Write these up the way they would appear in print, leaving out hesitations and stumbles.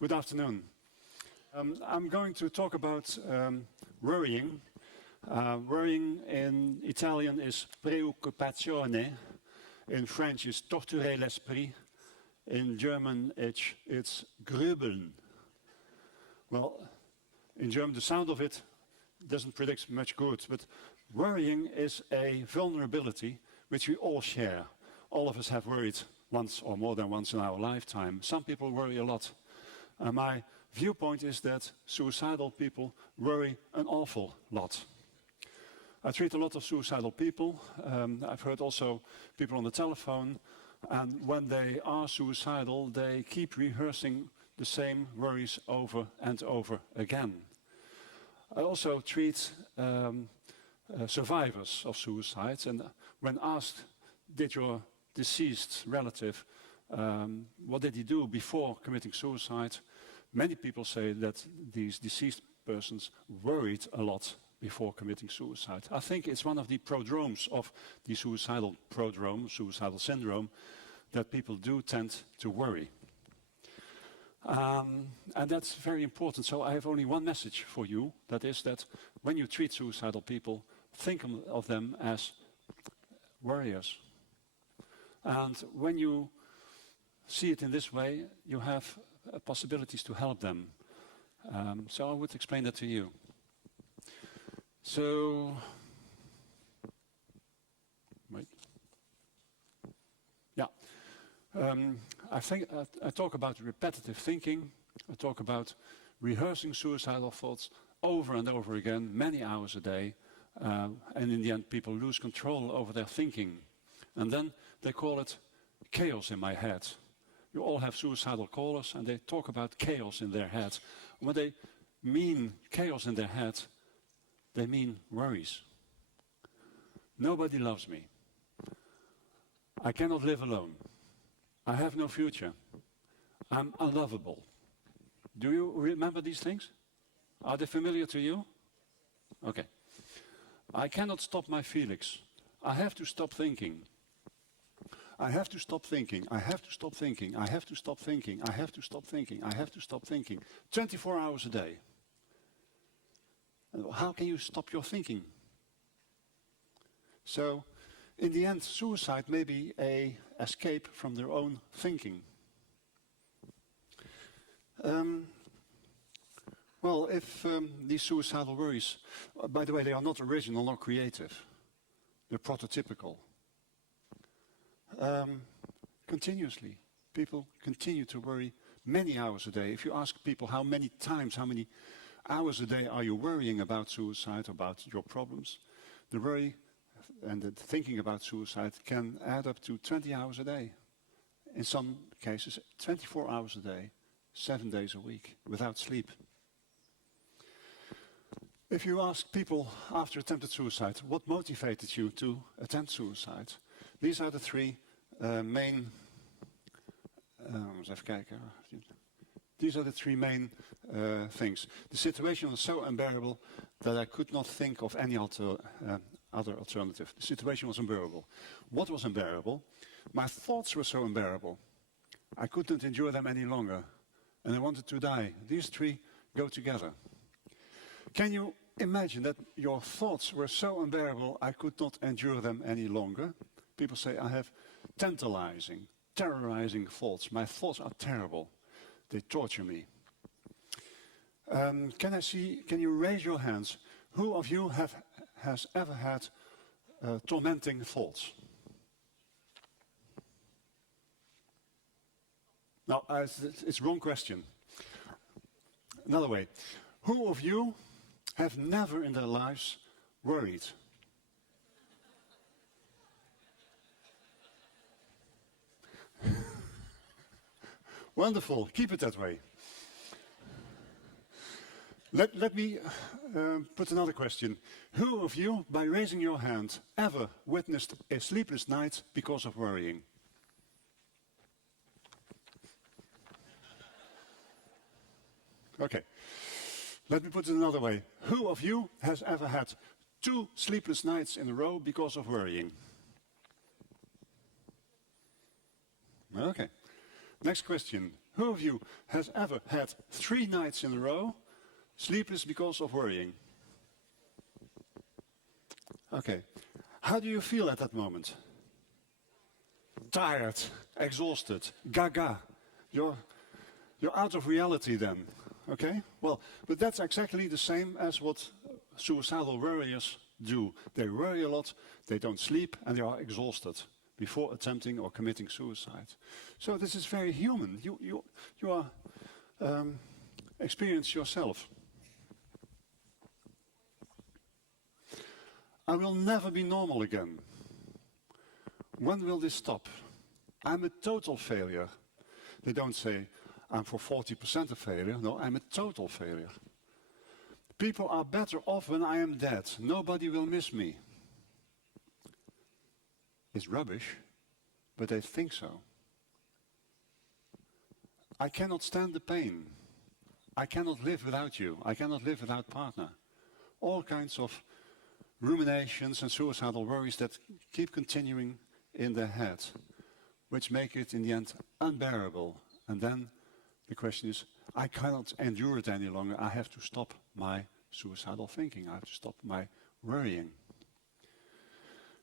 Good afternoon. I'm going to talk about worrying. Worrying in Italian is preoccupazione. In French is torturer l'esprit. In German it's grübeln. Well, in German the sound of it doesn't predict much good, but worrying is a vulnerability which we all share. All of us have worried once or more than once in our lifetime. Some people worry a lot. My viewpoint is that suicidal people worry an awful lot. I treat a lot of suicidal people. I've heard also people on the telephone, and when they are suicidal, they keep rehearsing the same worries over and over again. I also treat survivors of suicides, and when asked, did your deceased relative, what did he do before committing suicide? Many people say that these deceased persons worried a lot before committing suicide. I think it's one of the prodromes of the suicidal prodrome, suicidal syndrome, that people do tend to worry. And that's very important. So I have only one message for you. That is that when you treat suicidal people, think of them as worriers. And when you see it in this way, you have possibilities to help them. So I would explain that to you. So, wait. Yeah. I think I talk about repetitive thinking. I talk about rehearsing suicidal thoughts over and over again, many hours a day. And in the end, people lose control over their thinking. And then they call it chaos in my head. You all have suicidal callers, and they talk about chaos in their head. When they mean chaos in their head, they mean worries. Nobody loves me. I cannot live alone. I have no future. I'm unlovable. Do you remember these things? Are they familiar to you? Okay. I cannot stop my feelings. I have to stop thinking. I have to stop thinking. I have to stop thinking. I have to stop thinking. I have to stop thinking. I have to stop thinking. 24 hours a day. How can you stop your thinking? So, in the end, suicide may be an escape from their own thinking. Well, if these suicidal worries, by the way, they are not original nor creative. They're prototypical. Continuously, people continue to worry many hours a day. If you ask people how many times, how many hours a day are you worrying about suicide, about your problems, the worry and the thinking about suicide can add up to 20 hours a day. In some cases, 24 hours a day, 7 days a week, without sleep. If you ask people after attempted suicide, what motivated you to attempt suicide? These are the three main. Even kijken. These are the three main things. The situation was so unbearable that I could not think of any other alternative. The situation was unbearable. What was unbearable? My thoughts were so unbearable. I couldn't endure them any longer, and I wanted to die. These three go together. Can you imagine that your thoughts were so unbearable I could not endure them any longer? People say I have tantalizing, terrorizing thoughts. My thoughts are terrible. They torture me. Can you raise your hands? Who of you has ever had tormenting thoughts? No, it's wrong question. Another way. Who of you have never in their lives worried? Wonderful, keep it that way. Let me put another question. Who of you, by raising your hand, ever witnessed a sleepless night because of worrying? Okay, let me put it another way. Who of you has ever had 2 sleepless nights in a row because of worrying? Okay. Next question. Who of you has ever had 3 nights in a row sleepless because of worrying? Okay. How do you feel at that moment? Tired, exhausted, gaga. You're out of reality then. Okay? Well, but that's exactly the same as what suicidal worriers do. They worry a lot, they don't sleep, and they are exhausted before attempting or committing suicide. So this is very human. You are experience yourself. I will never be normal again. When will this stop? I'm a total failure. They don't say, I'm for 40% a failure. No, I'm a total failure. People are better off when I am dead. Nobody will miss me. It's rubbish, but they think so. I cannot stand the pain. I cannot live without you. I cannot live without partner. All kinds of ruminations and suicidal worries that keep continuing in their head, which make it in the end unbearable. And then the question is, I cannot endure it any longer. I have to stop my suicidal thinking. I have to stop my worrying.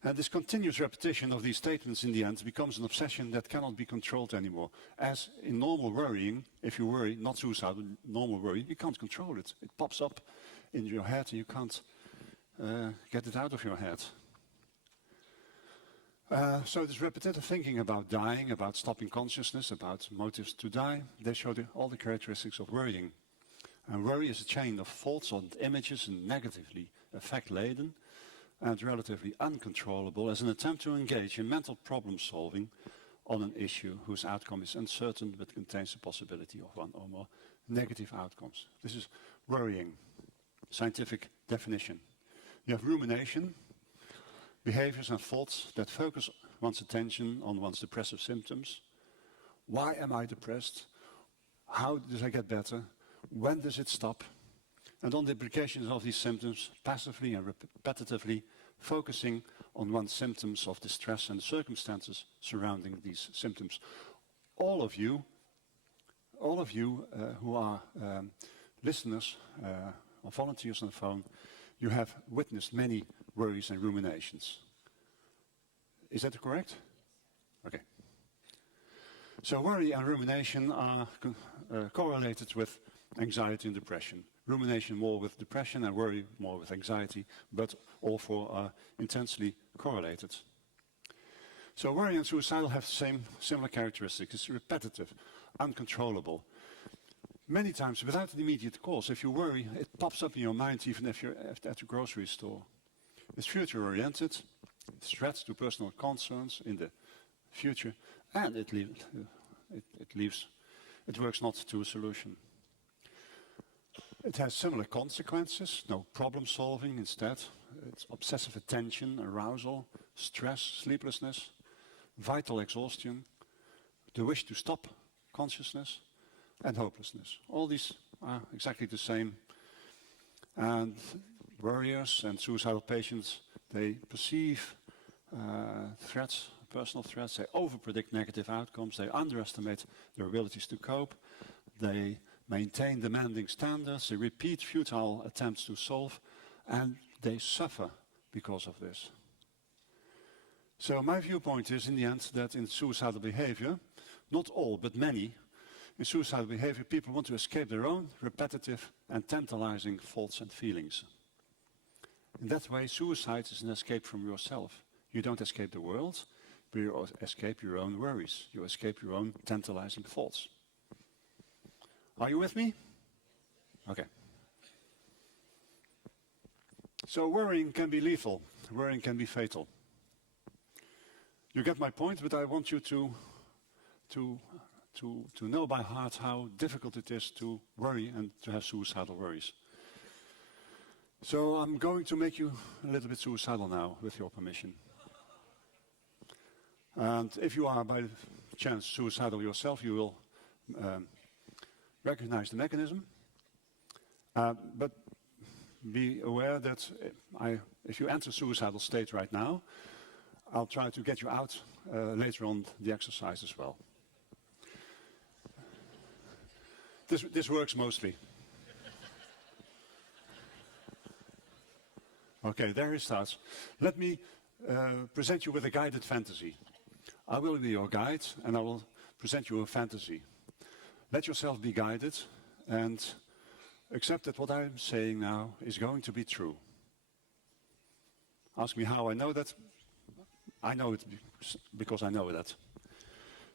And this continuous repetition of these statements in the end becomes an obsession that cannot be controlled anymore. As in normal worrying, if you worry, not suicidal, normal worry, you can't control it. It pops up in your head and you can't get it out of your head. So this repetitive thinking about dying, about stopping consciousness, about motives to die, they show all the characteristics of worrying. And worry is a chain of thoughts and images and negatively affect-laden and relatively uncontrollable as an attempt to engage in mental problem solving on an issue whose outcome is uncertain but contains the possibility of one or more negative outcomes. This is worrying, scientific definition. You have rumination, behaviors and thoughts that focus one's attention on one's depressive symptoms. Why am I depressed? How does I get better? When does it stop? And on the implications of these symptoms, passively and repetitively focusing on one's symptoms of distress and circumstances surrounding these symptoms. All of you who are listeners or volunteers on the phone, you have witnessed many worries and ruminations. Is that correct? Okay. So worry and rumination are correlated with anxiety and depression. Rumination more with depression and worry more with anxiety, but all four are intensely correlated. So worry and suicidal have the similar characteristics. It's repetitive, uncontrollable. Many times without an immediate cause. If you worry, it pops up in your mind even if you're at the grocery store. It's future-oriented, it's threats to personal concerns in the future, and it works not to a solution. It has similar consequences, no problem solving instead. It's obsessive attention, arousal, stress, sleeplessness, vital exhaustion, the wish to stop consciousness, and hopelessness. All these are exactly the same. And worriers and suicidal patients, they perceive threats, personal threats, they overpredict negative outcomes, they underestimate their abilities to cope, they maintain demanding standards, they repeat futile attempts to solve, and they suffer because of this. So my viewpoint is in the end that in suicidal behavior, not all, but many, in suicidal behavior, people want to escape their own repetitive and tantalizing thoughts and feelings. In that way, suicide is an escape from yourself. You don't escape the world, but you escape your own worries. You escape your own tantalizing thoughts. Are you with me? Okay. So worrying can be lethal. Worrying can be fatal. You get my point, but I want you to know by heart how difficult it is to worry and to have suicidal worries. So I'm going to make you a little bit suicidal now, with your permission. And if you are by chance suicidal yourself, you will recognize the mechanism. But be aware that if you enter suicidal state right now, I'll try to get you out later on the exercise as well. This works mostly. Okay, there it starts. Let me present you with a guided fantasy. I will be your guide, and I will present you a fantasy. Let yourself be guided, and accept that what I'm saying now is going to be true. Ask me how I know that. I know it because I know that.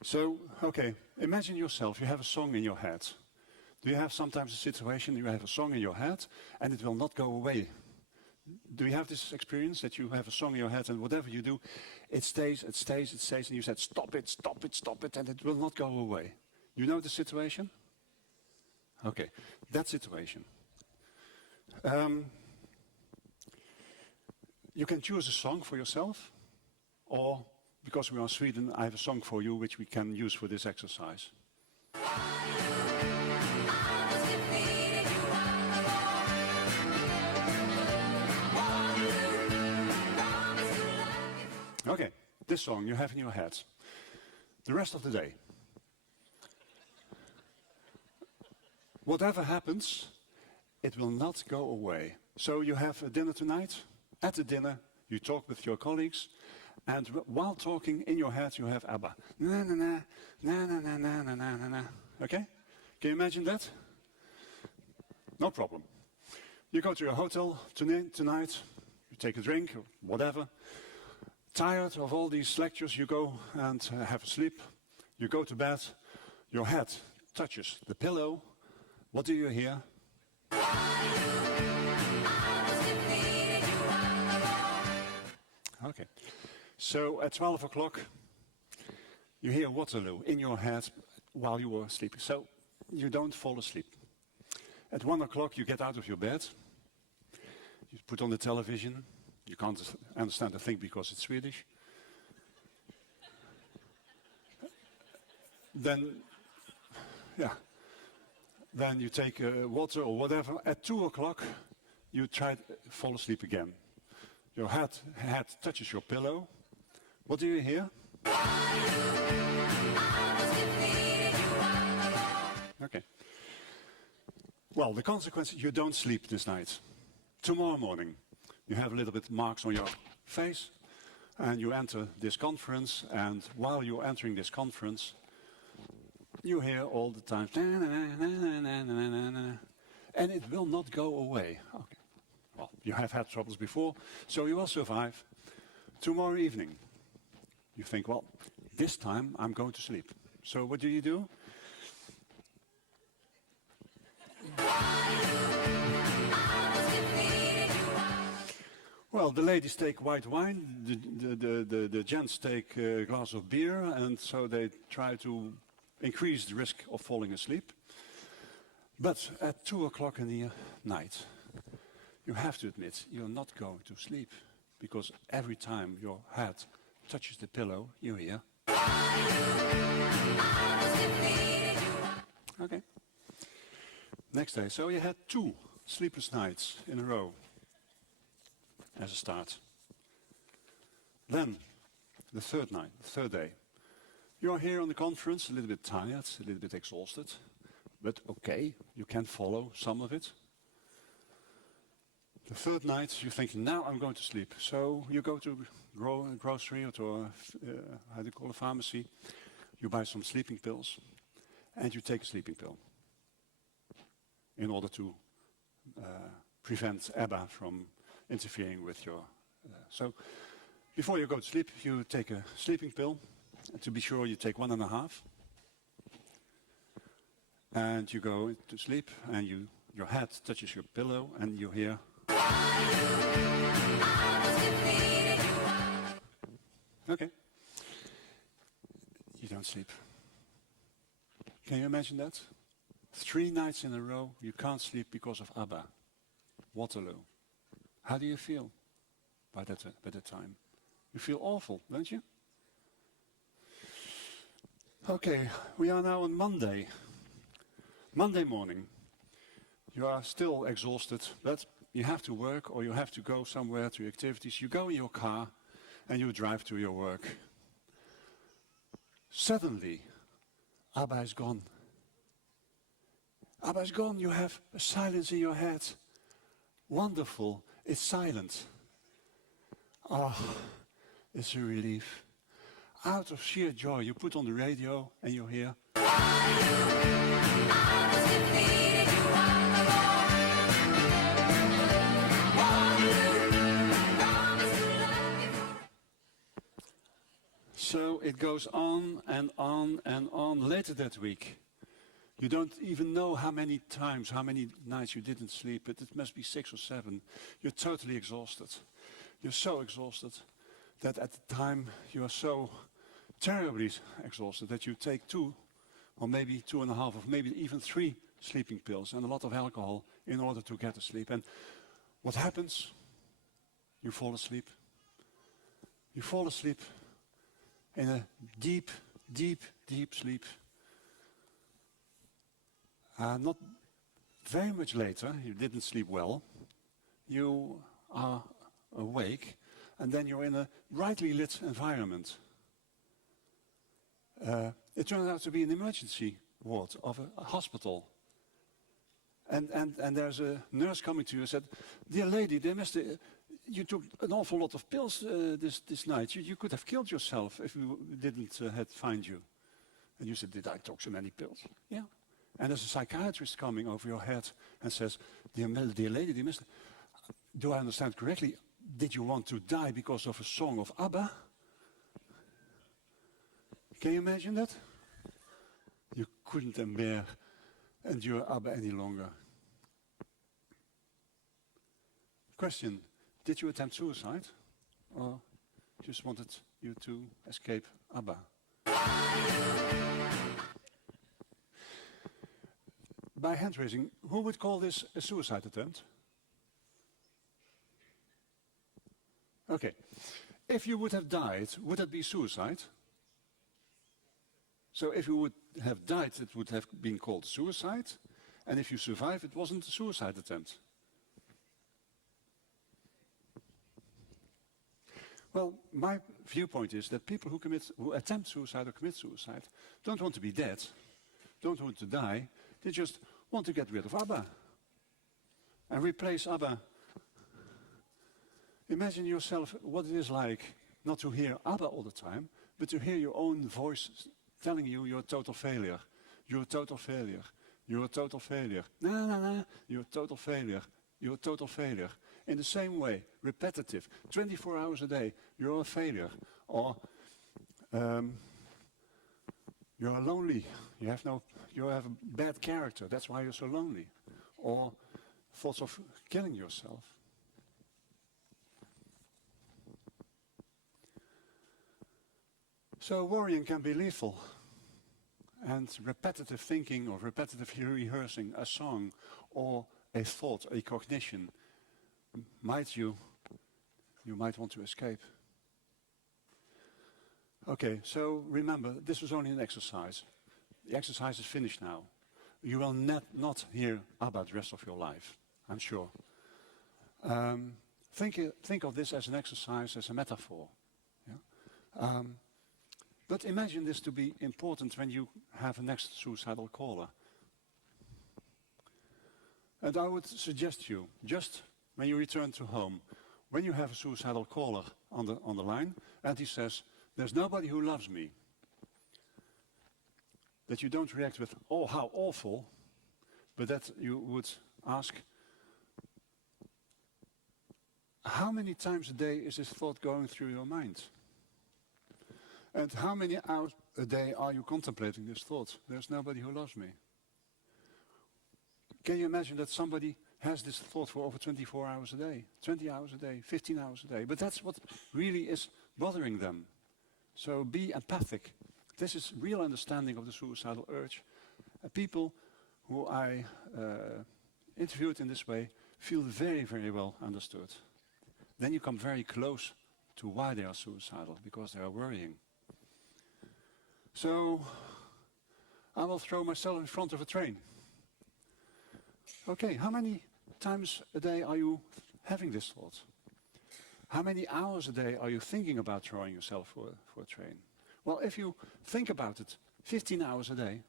So, okay, imagine yourself, you have a song in your head. Do you have sometimes a situation, you have a song in your head, and it will not go away? Do you have this experience that you have a song in your head, and whatever you do, it stays, it stays, it stays, and you said, stop it, stop it, stop it, and it will not go away? You know the situation? Okay, that situation. You can choose a song for yourself, or, because we are Sweden, I have a song for you which we can use for this exercise. Okay, this song you have in your head. The rest of the day. Whatever happens, it will not go away. So you have a dinner tonight. At the dinner, you talk with your colleagues, and while talking in your head, you have ABBA. Na na na, na na na na na na na. Okay? Can you imagine that? No problem. You go to your hotel tonight, you take a drink, or whatever. Tired of all these lectures, you go and have a sleep. You go to bed, your head touches the pillow. What do you hear? Okay. So at 12 o'clock, you hear Waterloo in your head while you were sleeping. So you don't fall asleep. At 1 o'clock, you get out of your bed. You put on the television. You can't understand a thing because it's Swedish. Then, yeah. Then you take water or whatever. At 2 o'clock, you try to fall asleep again. Your head touches your pillow. What do you hear? Okay. Well, the consequence is you don't sleep this night. Tomorrow morning, you have a little bit marks on your face, and you enter this conference, and while you're entering this conference, you hear all the time, and it will not go away. Okay. Well, you have had troubles before, so you will survive. Tomorrow evening, you think, well, this time I'm going to sleep. So what do? Well, the ladies take white wine, the gents take a glass of beer, and so they try to increase the risk of falling asleep. But at 2 o'clock in the night, you have to admit you're not going to sleep, because every time your head touches the pillow, you hear. Okay. Next day, so you had 2 sleepless nights in a row as a start. Then, the third night, the third day. You are here on the conference, a little bit tired, a little bit exhausted, but okay, you can follow some of it. The third night, you think, now I'm going to sleep. So you go to a grocery or to a pharmacy, you buy some sleeping pills, and you take a sleeping pill in order to prevent ABBA from interfering with your... So before you go to sleep, you take a sleeping pill. And to be sure, you take 1.5. And you go to sleep, and your head touches your pillow, and you hear... Okay. You don't sleep. Can you imagine that? 3 nights in a row, you can't sleep because of ABBA. Waterloo. How do you feel by that time? You feel awful, don't you? Okay, we are now on Monday. Monday morning. You are still exhausted, but you have to work or you have to go somewhere to activities. You go in your car and you drive to your work. Suddenly, ABBA is gone. Abba is gone. You have a silence in your head. Wonderful. It's silent. Ah, it's a relief. Out of sheer joy, you put on the radio and you hear. So it goes on and on and on. Later that week, you don't even know how many times, how many nights you didn't sleep, but it must be 6 or 7. You're totally exhausted. You're so exhausted that at the time you are so terribly exhausted that you take 2 or maybe 2.5 or maybe even 3 sleeping pills and a lot of alcohol in order to get to sleep. And what happens? You fall asleep. You fall asleep in a deep, deep, deep sleep. Not very much later, you didn't sleep well. You are awake, and then you're in a brightly lit environment. It turned out to be an emergency ward of a hospital. And there's a nurse coming to you and said, "Dear lady, you took an awful lot of pills this night. You could have killed yourself if we didn't had find you." And you said, "Did I take so many pills?" Yeah. And there's a psychiatrist coming over your head and says, dear lady, dear mister, do I understand correctly? Did you want to die because of a song of ABBA? Can you imagine that? You couldn't endure ABBA any longer. Question, did you attempt suicide? Or just wanted you to escape ABBA? By hand raising, who would call this a suicide attempt? Okay. If you would have died, would that be suicide? So if you would have died, it would have been called suicide. And if you survive, it wasn't a suicide attempt. Well, my viewpoint is that people who attempt suicide or commit suicide don't want to be dead, don't want to die. They just want to get rid of ABBA and replace ABBA. Imagine yourself what it is like not to hear ABBA all the time, but to hear your own voice telling you you're a total failure. You're a total failure. You're a total failure. No. You're a total failure. You're a total failure. In the same way, repetitive, 24 hours a day, you're a failure. Or you're lonely. You have a bad character. That's why you're so lonely. Or thoughts of killing yourself. So worrying can be lethal. And repetitive thinking or repetitive rehearsing a song or a thought, a cognition, you might want to escape. Okay, so remember, this was only an exercise. The exercise is finished now. You will not hear ABBA the rest of your life, I'm sure. Think of this as an exercise, as a metaphor. Yeah? But imagine this to be important when you have a next suicidal caller. And I would suggest you, just when you return to home, when you have a suicidal caller on the line, and he says, "There's nobody who loves me," that you don't react with, "Oh, how awful," but that you would ask, how many times a day is this thought going through your mind? And how many hours a day are you contemplating this thought? There's nobody who loves me. Can you imagine that somebody has this thought for over 24 hours a day, 20 hours a day, 15 hours a day? But that's what really is bothering them. So be empathic. This is real understanding of the suicidal urge. People who I interviewed in this way feel very, very well understood. Then you come very close to why they are suicidal, because they are worrying. So I will throw myself in front of a train. Okay, how many times a day are you having this thought? How many hours a day are you thinking about throwing yourself for a train? Well, if you think about it 15 hours a day,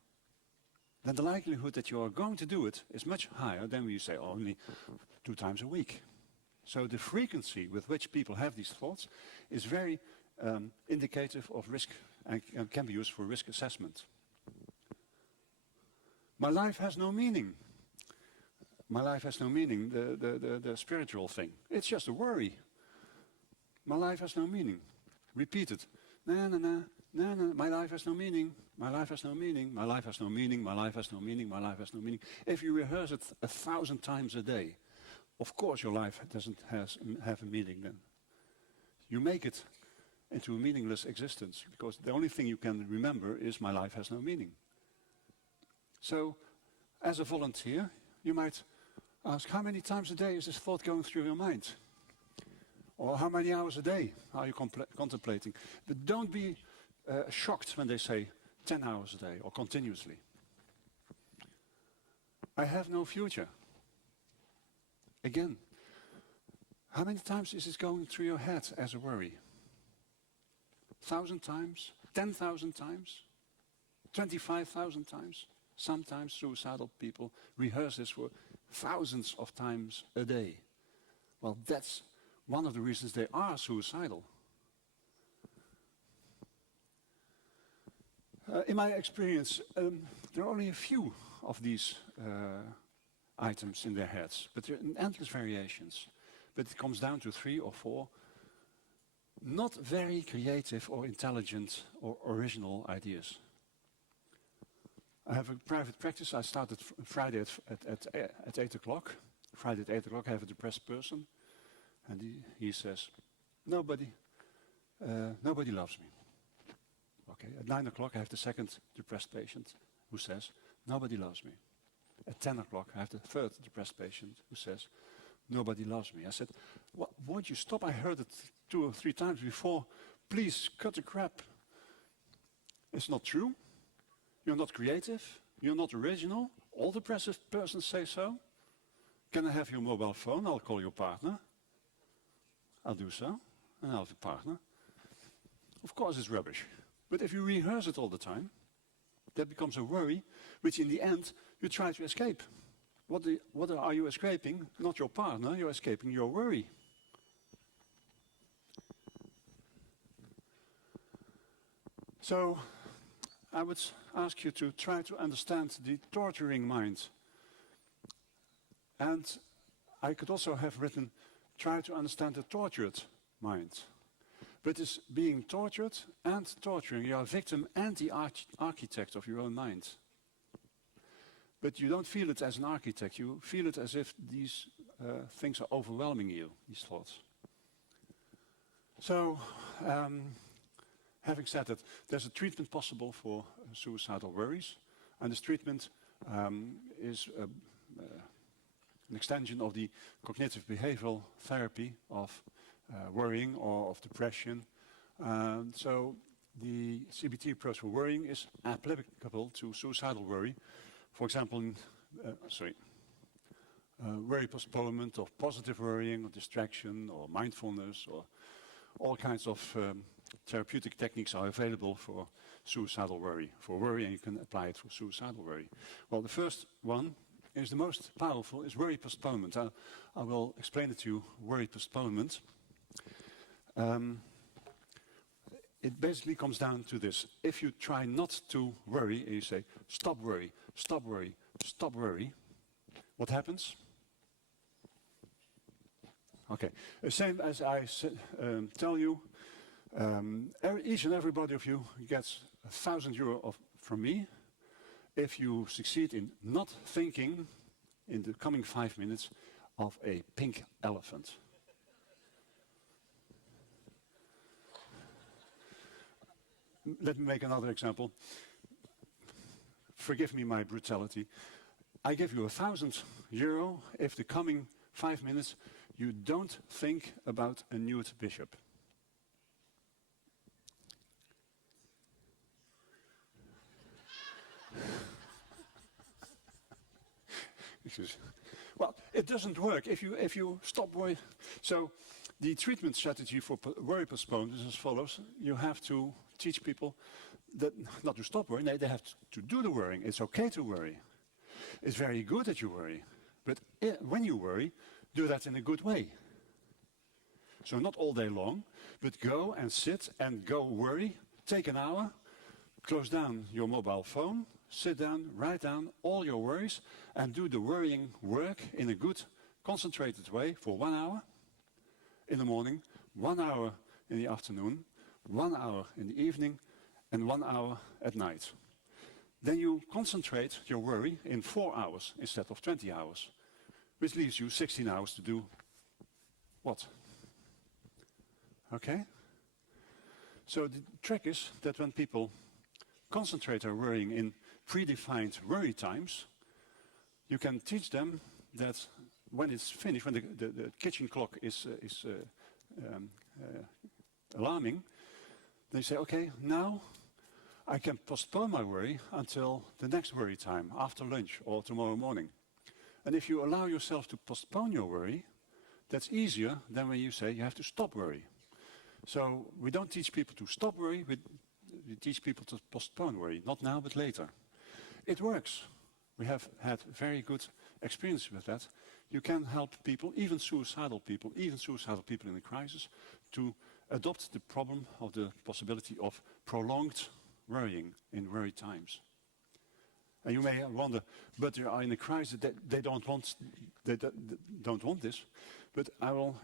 then the likelihood that you are going to do it is much higher than when you say only 2 times a week. So the frequency with which people have these thoughts is very indicative of risk and can be used for risk assessment. My life has no meaning. My life has no meaning, the spiritual thing. It's just a worry. My life has no meaning. Repeat it. Na na na, na na. My life has no meaning. My life has no meaning. My life has no meaning. My life has no meaning. My life has no meaning. If you rehearse it 1,000 times a day, of course your life doesn't have a meaning then. You make it into a meaningless existence because the only thing you can remember is my life has no meaning. So, as a volunteer, you might ask, how many times a day is this thought going through your mind? Or how many hours a day are you contemplating? But don't be shocked when they say 10 hours a day or continuously. I have no future. Again, how many times is this going through your head as a worry? 1,000 times? 10,000 times? 25,000 times? Sometimes suicidal people rehearse this for thousands of times a day. Well, that's one of the reasons they are suicidal. In my experience, there are only a few of these items in their heads, but there are endless variations. But it comes down to 3 or 4 not very creative or intelligent or original ideas. I have a private practice. I started Friday at 8 o'clock. Friday at 8 o'clock, I have a depressed person. And he says, nobody loves me. Okay, at 9 o'clock, I have the second depressed patient who says, nobody loves me. At 10 o'clock, I have the third depressed patient who says, nobody loves me. I said, won't you stop? I heard it 2 or 3 times before. Please, cut the crap. It's not true. You're not creative. You're not original. All depressive persons say so. Can I have your mobile phone? I'll call your partner. I'll do so. And I'll have a partner. Of course it's rubbish. But if you rehearse it all the time, that becomes a worry, which in the end you try to escape. What are you escaping? Not your partner, you're escaping your worry. So, I would ask you to try to understand the torturing mind. And I could also have written, try to understand the tortured mind. But it's being tortured and torturing. You are a victim and the architect of your own mind. But you don't feel it as an architect. You feel it as if these things are overwhelming you, these thoughts. So, having said that, there's a treatment possible for suicidal worries. And this treatment is an extension of the cognitive behavioral therapy of worrying or of depression. So the CBT approach for worrying is applicable to suicidal worry. For example, worry postponement of positive worrying or distraction or mindfulness or all kinds of therapeutic techniques are available for suicidal worry. For worry, and you can apply it for suicidal worry. Well, the first one is the most powerful, is worry postponement. I will explain it to you, worry postponement. It basically comes down to this. If you try not to worry, and you say, stop worry, stop worry, stop worry, what happens? Okay, the same as I tell you, each and everybody of you gets €1,000 from me if you succeed in not thinking in the coming 5 minutes of a pink elephant. Let me make another example. Forgive me my brutality. I give you €1,000 if the coming 5 minutes you don't think about a nude bishop. Well, it doesn't work if you stop worrying. So The treatment strategy for worry postponement is as follows. You have to teach people that not to stop worrying, they have to do the worrying. It's okay to worry. It's very good that you worry. But when you worry, do that in a good way. So not all day long, but go and sit and go worry. Take an hour, close down your mobile phone, sit down, write down all your worries, and do the worrying work in a good, concentrated way for 1 hour in the morning, 1 hour in the afternoon, 1 hour in the evening, and 1 hour at night. Then you concentrate your worry in 4 hours instead of 20 hours, which leaves you 16 hours to do what? Okay? So the trick is that when people concentrate their worrying in predefined worry times, you can teach them that when it's finished, when the kitchen clock is alarming, they say, okay, now I can postpone my worry until the next worry time, after lunch or tomorrow morning. And if you allow yourself to postpone your worry, that's easier than when you say you have to stop worry. So we don't teach people to stop worry, we teach people to postpone worry, not now but later. It works. We have had very good experience with that. You can help people, even suicidal people in a crisis, to adopt the problem of the possibility of prolonged worrying in worry times. And you may wonder, but they are in a crisis, they don't want this. But I will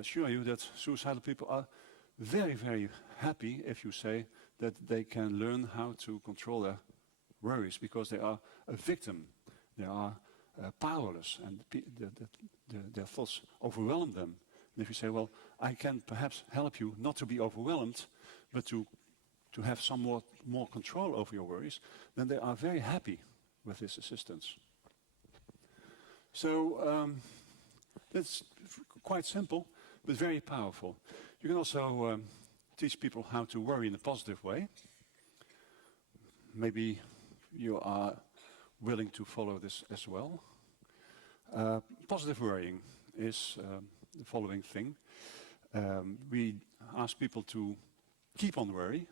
assure you that suicidal people are very, very happy if you say that they can learn how to control their worries, because they are a victim. They are powerless, and their thoughts overwhelm them. And if you say, well, I can perhaps help you not to be overwhelmed, but to have some more control over your worries, then they are very happy with this assistance. So that's quite simple, but very powerful. You can also teach people how to worry in a positive way. Maybe you are willing to follow this as well. Positive worrying is the following thing. We ask people to keep on worrying,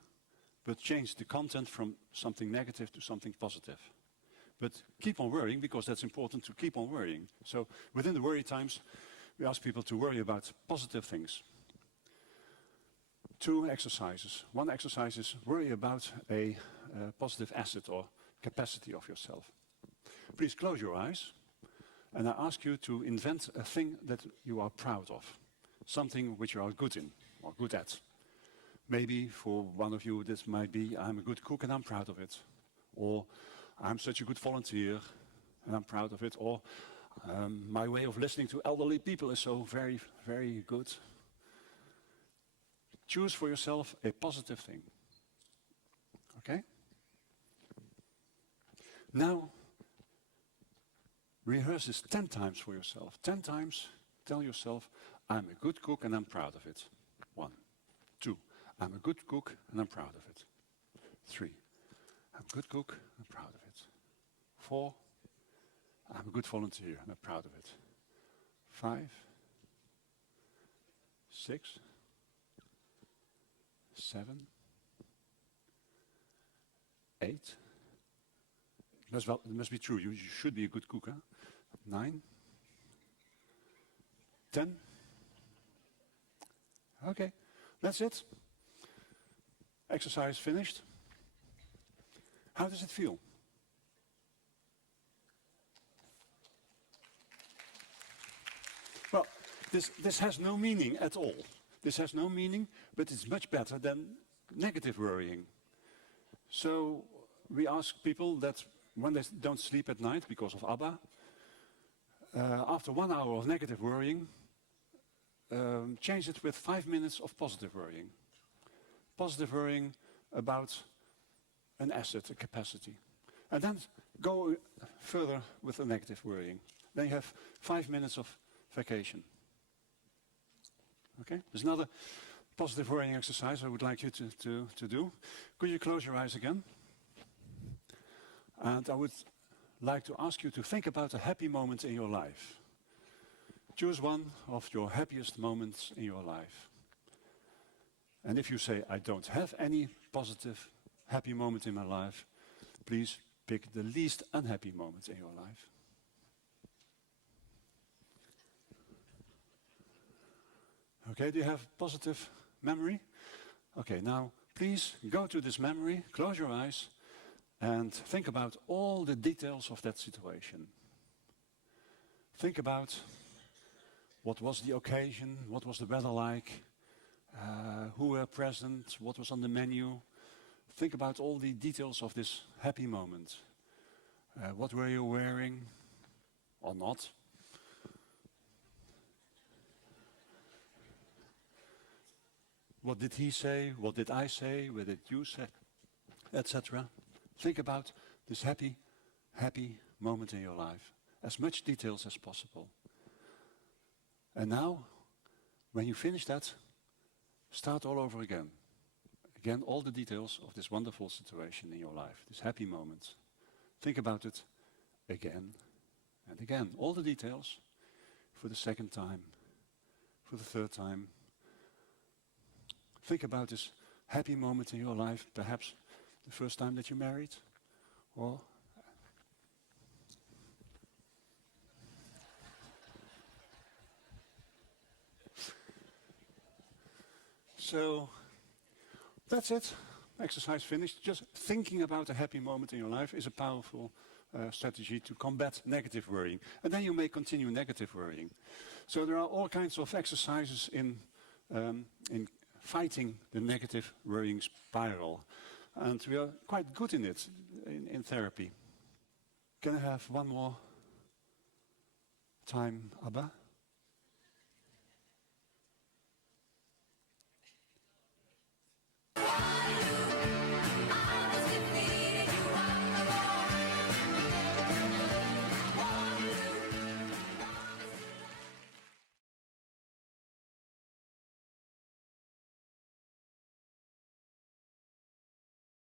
but change the content from something negative to something positive. But keep on worrying, because that's important to keep on worrying. So within the worry times, we ask people to worry about positive things. 2 exercises. 1 exercise is worry about a positive asset or capacity of yourself. Please close your eyes, and I ask you to invent a thing that you are proud of. Something which you are good in, or good at. Maybe for one of you this might be, I'm a good cook and I'm proud of it. Or I'm such a good volunteer and I'm proud of it. Or my way of listening to elderly people is so very, very good. Choose for yourself a positive thing. Okay? Now, rehearse this 10 times for yourself. 10 times tell yourself, I'm a good cook and I'm proud of it. 1, 2, I'm a good cook and I'm proud of it. 3, I'm a good cook and I'm proud of it. 4, I'm a good volunteer and I'm proud of it. 5, 6, 7, 8. It must be true. You should be a good cook. Huh? 9, 10. Okay, that's it. Exercise finished. How does it feel? Well, this has no meaning at all. This has no meaning, but it's much better than negative worrying. So we ask people that when they don't sleep at night because of ABBA, after 1 hour of negative worrying, change it with 5 minutes of positive worrying. Positive worrying about an asset, a capacity. And then go further with the negative worrying. Then you have 5 minutes of vacation. Okay? There's another positive worrying exercise I would like you to do. Could you close your eyes again? And I would like to ask you to think about a happy moment in your life. Choose one of your happiest moments in your life. And if you say, I don't have any positive, happy moment in my life, please pick the least unhappy moment in your life. Okay, do you have positive memory? Okay, now please go to this memory, close your eyes, and think about all the details of that situation. Think about what was the occasion, what was the weather like, who were present, what was on the menu. Think about all the details of this happy moment. What were you wearing or not? What did he say? What did I say? What did you say? Etc. Think about this happy moment in your life. As much details as possible. And now, when you finish that, start all over again. Again, all the details of this wonderful situation in your life, this happy moment. Think about it again and again. All the details for the second time, for the third time. Think about this happy moment in your life, perhaps the first time that you married, or so that's it. Exercise finished. Just thinking about a happy moment in your life is a powerful strategy to combat negative worrying. And then you may continue negative worrying. So there are all kinds of exercises in fighting the negative worrying spiral. And we are quite good in it in therapy. Can I have one more time, Abba?